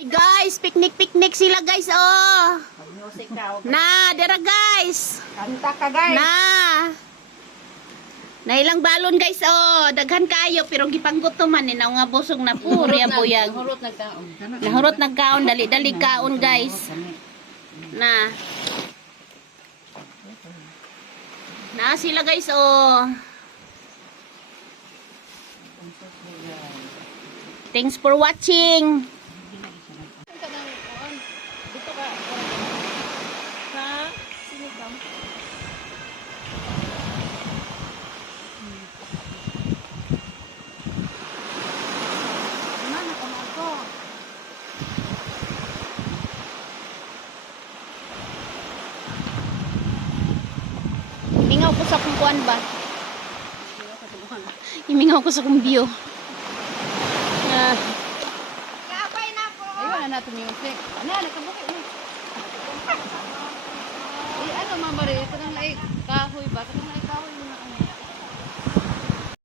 Hey guys, picnic sila guys, oh. Music daw. Na, dira guys. Kanta ka guys. Na ilang balon guys, oh. Daghan kayo, pero gipanggot to man, nga busog na puri, buyag. Nahurot nagkaon, dali-dali kaon guys. Na. Na sila guys, oh. Thanks for watching. Imingaw ko sa kung kuan ba? Imingaw ko sa kung view. Kapay na po. Ayun na natin music. Ano, nakabuki mo. Ano, mamari, ito nang laik. Kahoy ba?